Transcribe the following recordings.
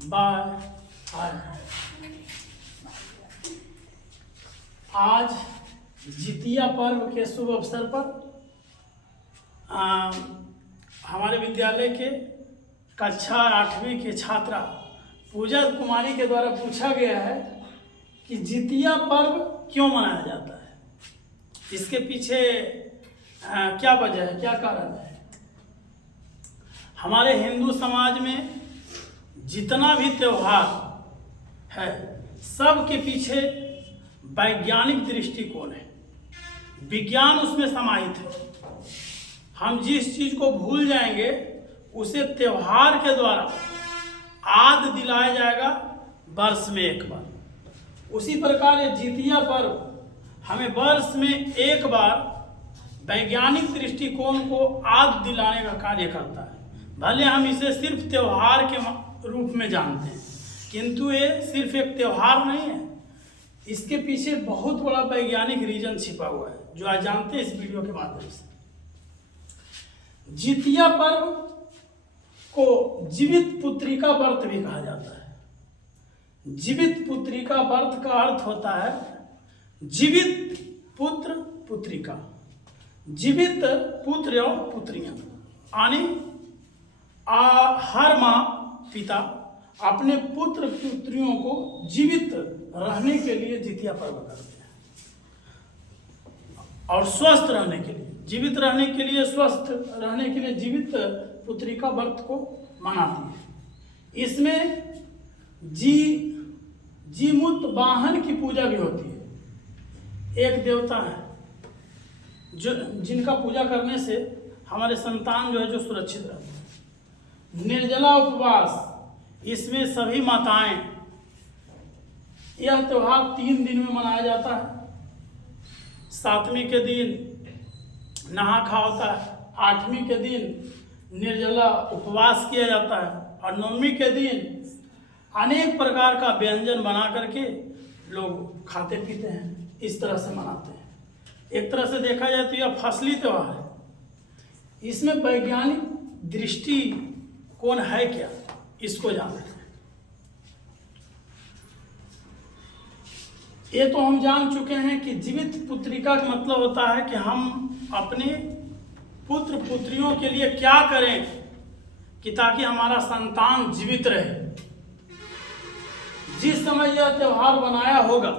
Bye. आज जितिया पर्व के शुभ अवसर पर हमारे विद्यालय के कक्षा 8वीं के छात्रा पूजा कुमारी के द्वारा पूछा गया है कि जितिया पर्व क्यों मनाया जाता है, इसके पीछे क्या वजह है, क्या कारण है। हमारे हिंदू समाज में जितना भी त्यौहार है सब के पीछे वैज्ञानिक दृष्टिकोण है, विज्ञान उसमें समाहित है। हम जिस चीज़ को भूल जाएंगे उसे त्यौहार के द्वारा याद दिलाया जाएगा वर्ष में एक बार। उसी प्रकार ये जितिया पर्व हमें वर्ष में एक बार वैज्ञानिक दृष्टिकोण को याद दिलाने का कार्य करता है। भले हम इसे सिर्फ त्यौहार के रूप में जानते हैं, किंतु ये सिर्फ एक त्यौहार नहीं है, इसके पीछे बहुत बड़ा वैज्ञानिक रीजन छिपा हुआ है जो आज जानते हैं इस वीडियो के माध्यम से। जितिया पर्व को जीवित पुत्रिका व्रत भी कहा जाता है। जीवित पुत्रिका व्रत का अर्थ होता है जीवित पुत्र पुत्रिका, जीवित पुत्र और पुत्रियां, यानी हर माँ पिता अपने पुत्र पुत्रियों को जीवित रहने के लिए जितिया पर्व करते हैं और स्वस्थ रहने के लिए, जीवित रहने के लिए, स्वस्थ रहने के लिए जीवित पुत्रिका व्रत को मनाती है। इसमें जीमूत वाहन की पूजा भी होती है। एक देवता है जो जिनका पूजा करने से हमारे संतान जो है जो सुरक्षित रहते हैं। निर्जला उपवास, इसमें सभी माताएं, यह त्यौहार 3 दिन में मनाया जाता है। 7वीं के दिन नहा खा होता है, 8वीं के दिन निर्जला उपवास किया जाता है और 9वीं के दिन अनेक प्रकार का व्यंजन बना करके लोग खाते पीते हैं, इस तरह से मनाते हैं। एक तरह से देखा जाए तो यह फसली त्यौहार है। इसमें वैज्ञानिक दृष्टि कौन है क्या, इसको जानते हैं। ये तो हम जान चुके हैं कि जीवित पुत्रिका का मतलब होता है कि हम अपने पुत्र पुत्रियों के लिए क्या करें कि ताकि हमारा संतान जीवित रहे। जिस समय यह त्यौहार बनाया होगा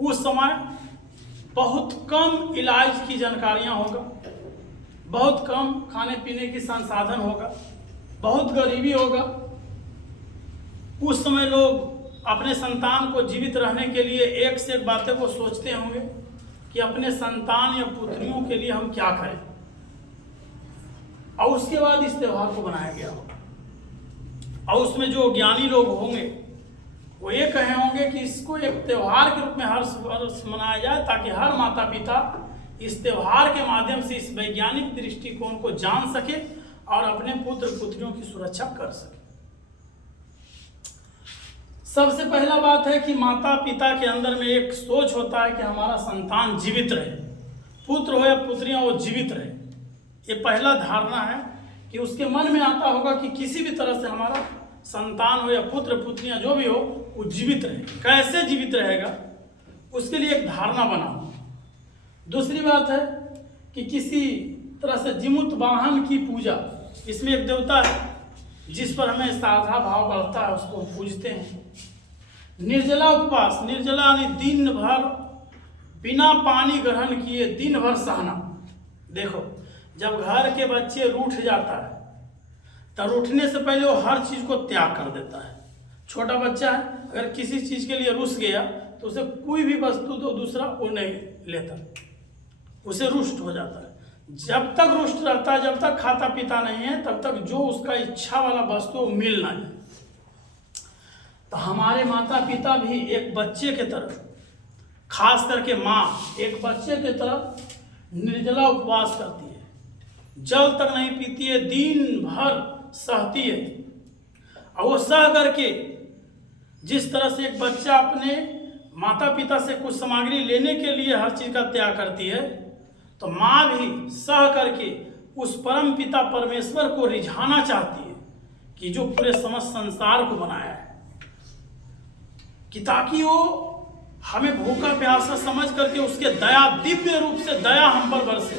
उस समय बहुत कम इलाज की जानकारियां होगा, बहुत कम खाने पीने की संसाधन होगा, बहुत गरीबी होगा। उस समय लोग अपने संतान को जीवित रहने के लिए एक से एक बातें को सोचते होंगे कि अपने संतान या पुत्रियों के लिए हम क्या करें, और उसके बाद इस त्यौहार को बनाया गया होगा। और उसमें जो ज्ञानी लोग होंगे वो ये कहे होंगे कि इसको एक त्यौहार के रूप में हर वर्ष मनाया जाए ताकि हर माता पिता इस त्यौहार के माध्यम से इस वैज्ञानिक दृष्टिकोण को जान सके और अपने पुत्र पुत्रियों की सुरक्षा कर सके। सबसे पहला बात है कि माता पिता के अंदर में एक सोच होता है कि हमारा संतान जीवित रहे, पुत्र हो या पुत्रियां वो जीवित रहे। ये पहला धारणा है कि उसके मन में आता होगा कि किसी भी तरह से हमारा संतान हो या पुत्र पुत्रियां जो भी हो वो जीवित रहे। कैसे जीवित रहेगा उसके लिए एक धारणा बनाओ। दूसरी बात है कि किसी तरह से जीमूत वाहन की पूजा, इसमें एक देवता है जिस पर हमें श्रद्धा भाव बढ़ता है, उसको पूजते हैं। निर्जला उपवास, निर्जला यानी दिन भर बिना पानी ग्रहण किए दिन भर सहना। देखो जब घर के बच्चे रूठ जाता है तो रूठने से पहले वो हर चीज़ को त्याग कर देता है। छोटा बच्चा है, अगर किसी चीज़ के लिए रुस गया तो उसे कोई भी वस्तु तो दूसरा वो नहीं लेता, उसे रुष्ट हो जाता है। जब तक रुष्ट रहता है, जब तक खाता पीता नहीं है, तब तक जो उसका इच्छा वाला वस्तु मिल ना जाए। तो हमारे माता पिता भी एक बच्चे के तरह, खास करके माँ एक बच्चे के तरह निर्जला उपवास करती है, जल तक नहीं पीती है, दिन भर सहती है। और वो सह करके जिस तरह से एक बच्चा अपने माता पिता से कुछ सामग्री लेने के लिए हर चीज़ का त्याग करती है, तो माँ भी सह करके उस परम पिता परमेश्वर को रिझाना चाहती है कि जो पूरे समस्त संसार को बनाया है, कि ताकि वो हमें भूखा प्यासा समझ करके उसके दया, दिव्य रूप से दया हम पर बरसे,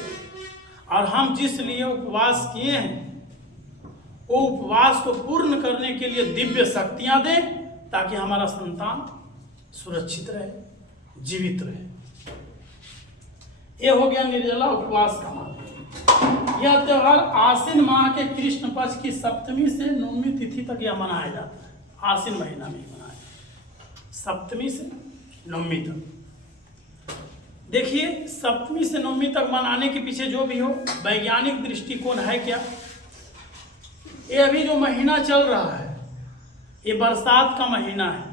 और हम जिस लिए उपवास किए हैं वो उपवास को पूर्ण करने के लिए दिव्य शक्तियां दे, ताकि हमारा संतान सुरक्षित रहे, जीवित रहे। ये हो गया निर्जला उपवास का मार्ग। यह त्योहार आश्विन माह के कृष्ण पक्ष की सप्तमी से नवमी तिथि तक यह मनाया जाता है। आश्विन महीना में मनाया जाता है, सप्तमी से नवमी तक। देखिए, सप्तमी से नवमी तक मनाने के पीछे जो भी हो वैज्ञानिक दृष्टिकोण है क्या। ये अभी जो महीना चल रहा है ये बरसात का महीना है,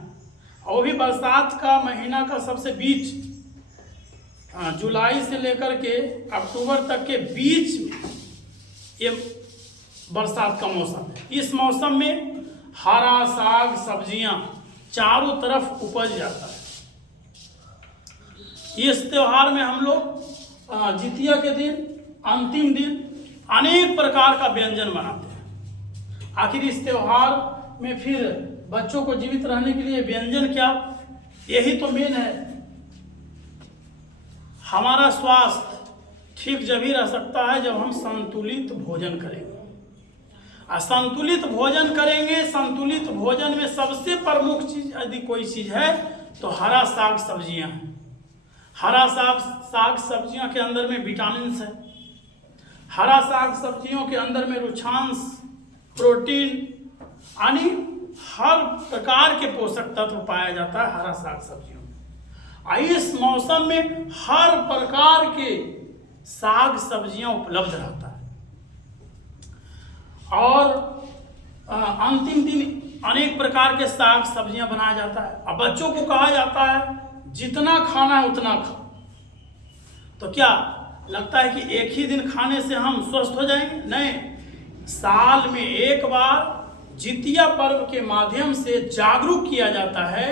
और वो भी बरसात का महीना का सबसे बीच, जुलाई से लेकर के अक्टूबर तक के बीच में ये बरसात का मौसम है। इस मौसम में हरा साग सब्जियां चारों तरफ उपज जाता है। इस त्योहार में हम लोग जितिया के दिन, अंतिम दिन अनेक प्रकार का व्यंजन बनाते हैं। आखिर इस त्योहार में फिर बच्चों को जीवित रहने के लिए व्यंजन क्या, यही तो मेन है। हमारा स्वास्थ्य ठीक जब ही रह सकता है जब हम संतुलित भोजन करेंगे। संतुलित भोजन करेंगे, संतुलित भोजन में सबसे प्रमुख चीज यदि कोई चीज है तो हरा साग सब्जियां हैं। हरा साग सब्जियों के अंदर में विटामिन है। हरा साग सब्जियों के अंदर में रुक्षांश, प्रोटीन, यानी हर प्रकार के पोषक तत्व पाया जाता है हरा साग सब्जियों में। इस मौसम में हर प्रकार के साग सब्जियां उपलब्ध रहता है, और अंतिम दिन अनेक प्रकार के साग सब्जियां बनाया जाता है। अब बच्चों को कहा जाता है जितना खाना है उतना खाओ। तो क्या लगता है कि एक ही दिन खाने से हम स्वस्थ हो जाएंगे? नहीं, साल में एक बार जितिया पर्व के माध्यम से जागरूक किया जाता है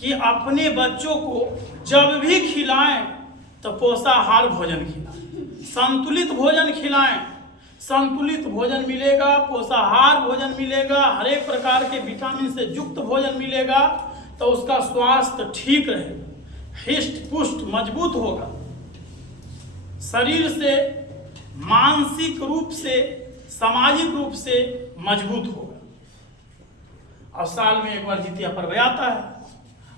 कि अपने बच्चों को जब भी खिलाएं तो पोषाहार भोजन खिलाएं, संतुलित भोजन खिलाएं। संतुलित भोजन मिलेगा, पोषाहार भोजन मिलेगा, हर एक प्रकार के विटामिन से युक्त भोजन मिलेगा, तो उसका स्वास्थ्य ठीक रहेगा, हिष्ट पुष्ट मजबूत होगा, शरीर से, मानसिक रूप से, सामाजिक रूप से मजबूत होगा। और साल में एक बार जितिया पर्व आता है।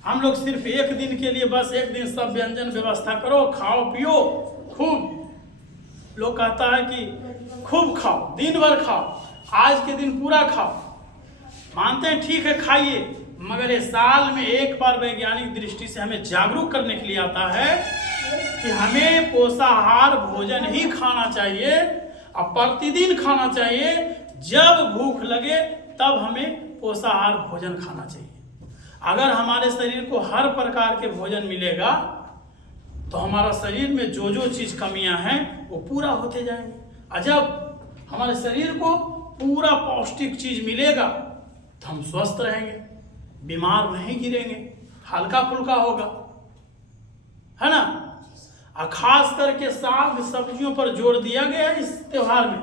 हम लोग सिर्फ एक दिन के लिए, बस एक दिन सब व्यंजन व्यवस्था करो, खाओ पियो खूब। लोग कहता है कि खूब खाओ, दिन भर खाओ, आज के दिन पूरा खाओ। मानते हैं ठीक है खाइए, मगर ये साल में एक बार वैज्ञानिक दृष्टि से हमें जागरूक करने के लिए आता है कि हमें पोषाहार भोजन ही खाना चाहिए, और प्रतिदिन खाना चाहिए। जब भूख लगे तब हमें पोषाहार भोजन खाना चाहिए। अगर हमारे शरीर को हर प्रकार के भोजन मिलेगा तो हमारा शरीर में जो जो चीज कमियां हैं वो पूरा होते जाएंगे। और जब हमारे शरीर को पूरा पौष्टिक चीज मिलेगा तो हम स्वस्थ रहेंगे, बीमार नहीं गिरेंगे, हल्का फुल्का होगा, है ना। और खास करके साग सब्जियों पर जोर दिया गया है इस त्योहार में,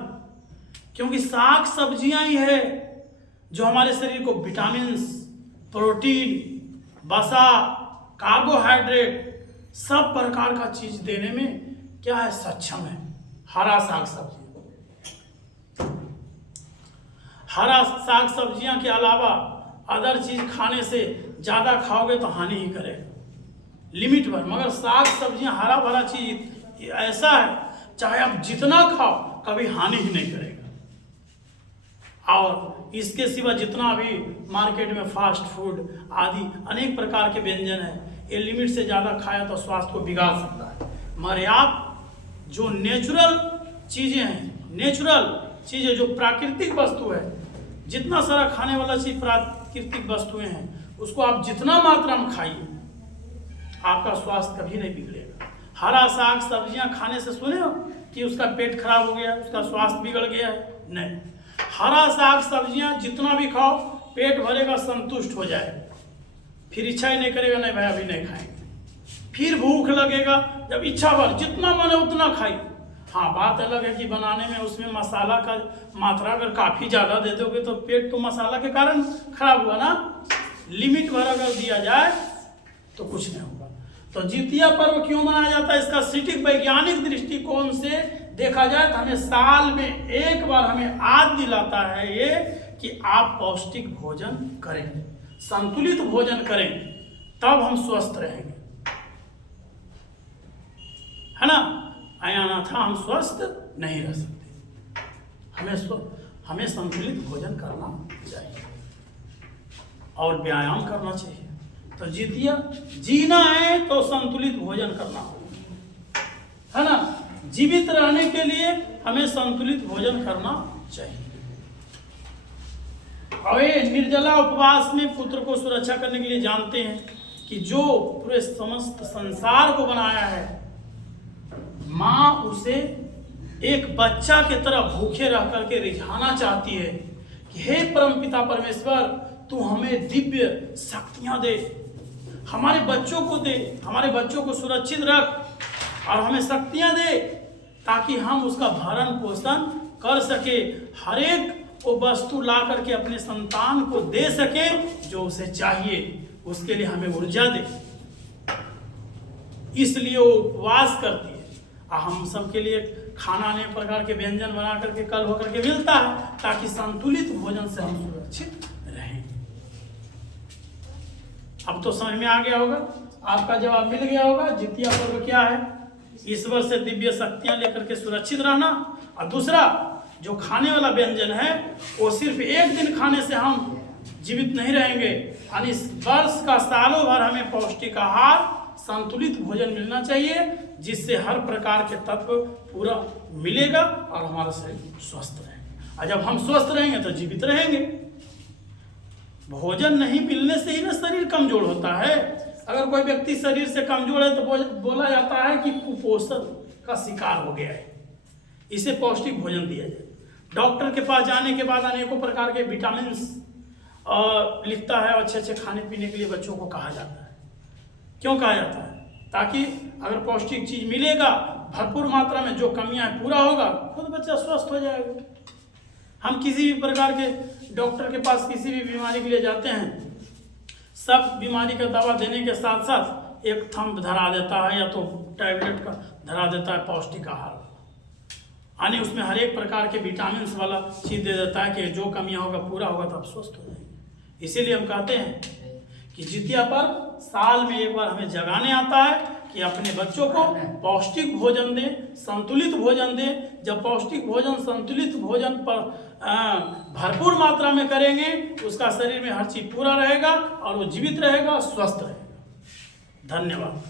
क्योंकि साग सब्जियां ही है जो हमारे शरीर को विटामिन, प्रोटीन, वसा, कार्बोहाइड्रेट, सब प्रकार का चीज देने में क्या है, सक्षम है। हरा साग सब्जी, हरा साग सब्जियां के अलावा अदर चीज खाने से ज्यादा खाओगे तो हानि ही करेगा, लिमिट पर। मगर साग सब्जियां हरा भरा चीज ऐसा है, चाहे आप जितना खाओ कभी हानि ही नहीं करेगा। और इसके सिवा जितना भी मार्केट में फास्ट फूड आदि अनेक प्रकार के व्यंजन है, ये लिमिट से ज़्यादा खाया तो स्वास्थ्य को बिगाड़ सकता है। मगर आप जो नेचुरल चीज़ें हैं, नेचुरल चीज़ें जो प्राकृतिक वस्तु है, जितना सारा खाने वाला चीज़ प्राकृतिक वस्तुएं हैं, उसको आप जितना मात्रा में खाइए आपका स्वास्थ्य कभी नहीं बिगड़ेगा। हरा साग सब्जियां खाने से सुने हो कि उसका पेट खराब हो गया, उसका स्वास्थ्य बिगड़ गया है? नहीं, हरा साग सब्जियां जितना भी खाओ पेट भरेगा, संतुष्ट हो जाएगा, फिर इच्छा ही नहीं करेगा नहीं भाई अभी नहीं खाएंगे। फिर भूख लगेगा, जब इच्छा भर जितना मन है उतना खाइए। हाँ, बात अलग है कि बनाने में उसमें मसाला का मात्रा अगर काफ़ी ज़्यादा दे दोगे तो पेट तो मसाला के कारण खराब हुआ ना। लिमिट भर अगर दिया जाए तो कुछ नहीं होगा। तो जितिया पर्व क्यों मनाया जाता है, इसका सटीक वैज्ञानिक दृष्टिकोण से देखा जाए तो हमें साल में एक बार हमें याद दिलाता है ये कि आप पौष्टिक भोजन करें, संतुलित भोजन करें, तब हम स्वस्थ रहेंगे, है ना। अन्यथा हम स्वस्थ नहीं रह सकते। हमें संतुलित भोजन करना चाहिए और व्यायाम करना चाहिए। तो जितिया जीना है तो संतुलित भोजन करना होगा, है ना। जीवित रहने के लिए हमें संतुलित भोजन करना चाहिए। और ये निर्जला उपवास में पुत्र को सुरक्षा करने के लिए जानते हैं कि जो पूरे समस्त संसार को बनाया है, माँ उसे एक बच्चा की तरह भूखे रह करके रिझाना चाहती है कि हे परमपिता परमेश्वर, तू हमें दिव्य शक्तियां दे, हमारे बच्चों को दे, हमारे बच्चों को सुरक्षित रख और हमें शक्तियां दे ताकि हम उसका भरण पोषण कर सके, हर एक वो वस्तु ला करके अपने संतान को दे सके जो उसे चाहिए, उसके लिए हमें ऊर्जा दे। इसलिए वो उपवास करती है। और हम सबके लिए खाना अनेक प्रकार के व्यंजन बना करके कल होकर के मिलता है ताकि संतुलित भोजन से हम सुरक्षित रहें। अब तो समझ में आ गया होगा, आपका जवाब मिल गया होगा। जितिया पर्व क्या है, ईश्वर से दिव्य शक्तियां लेकर के सुरक्षित रहना। और दूसरा जो खाने वाला व्यंजन है वो सिर्फ एक दिन खाने से हम जीवित नहीं रहेंगे, यानी वर्ष का सालों भर हमें पौष्टिक आहार, संतुलित भोजन मिलना चाहिए जिससे हर प्रकार के तत्व पूरा मिलेगा और हमारा शरीर स्वस्थ रहेगा। और जब हम स्वस्थ रहेंगे तो जीवित रहेंगे। भोजन नहीं मिलने से ही ना शरीर कमजोर होता है। अगर कोई व्यक्ति शरीर से कमजोर है तो बोला जाता है कि कुपोषण का शिकार हो गया है, इसे पौष्टिक भोजन दिया जाए। डॉक्टर के पास जाने के बाद अनेकों प्रकार के विटामिन लिखता है और अच्छे अच्छे खाने पीने के लिए बच्चों को कहा जाता है। क्यों कहा जाता है? ताकि अगर पौष्टिक चीज मिलेगा भरपूर मात्रा में, जो कमियां पूरा होगा, खुद बच्चा स्वस्थ हो जाएगा। हम किसी भी प्रकार के डॉक्टर के पास किसी भी बीमारी के लिए जाते हैं, सब बीमारी का दवा देने के साथ साथ एक थंब धरा देता है या तो टैबलेट का धरा देता है पौष्टिक आहार, यानी उसमें हर एक प्रकार के विटामिन वाला चीज दे देता है कि जो कमियां होगा पूरा होगा तो आप स्वस्थ हो जाएंगे। इसीलिए हम कहते हैं कि जितिया पर्व साल में एक बार हमें जगाने आता है कि अपने बच्चों को पौष्टिक भोजन दें, संतुलित भोजन दें। जब पौष्टिक भोजन, संतुलित भोजन पर भरपूर मात्रा में करेंगे, उसका शरीर में हर चीज पूरा रहेगा और वो जीवित रहेगा, स्वस्थ रहेगा। धन्यवाद।